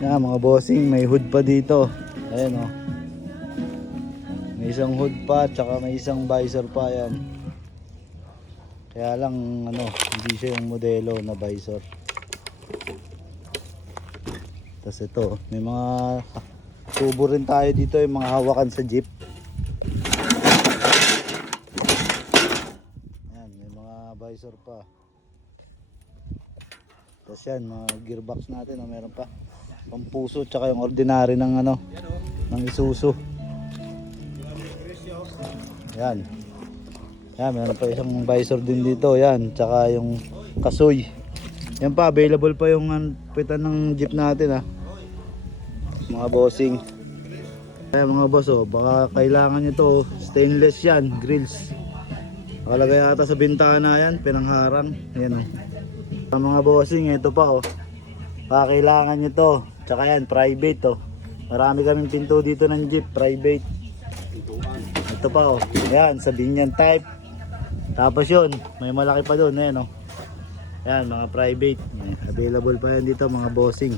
Yan mga bossing, may hood pa dito. Ayan o. May isang hood pa, tsaka may isang visor pa yan. Kaya lang ano, hindi siya yung modelo na visor. Tapos ito, may mga tubo rin tayo dito, yung mga hawakan sa jeep. Yan, may mga visor pa. Tapos yan, mga gearbox natin, meron pa pampuso, tsaka yung ordinary ng ano, ng Isuzu. Yan. Yan, meron pa isang visor din dito, yan, tsaka yung kasoy. Yan pa, available pa yung pitan ng jeep natin mga bossing. Kaya mga boss, baka kailangan nyo to, stainless yan, grills. Nakalagay ata sa bintana yan, pinangharang. Ayan mga bossing, ito pa baka kailangan nyo to. Tsaka yan, private marami kaming pinto dito ng jeep, private. Ito pa ayan, sa Binyan type. Tapos yun, may malaki pa doon, ayan mga private. Available pa yan dito mga bossing.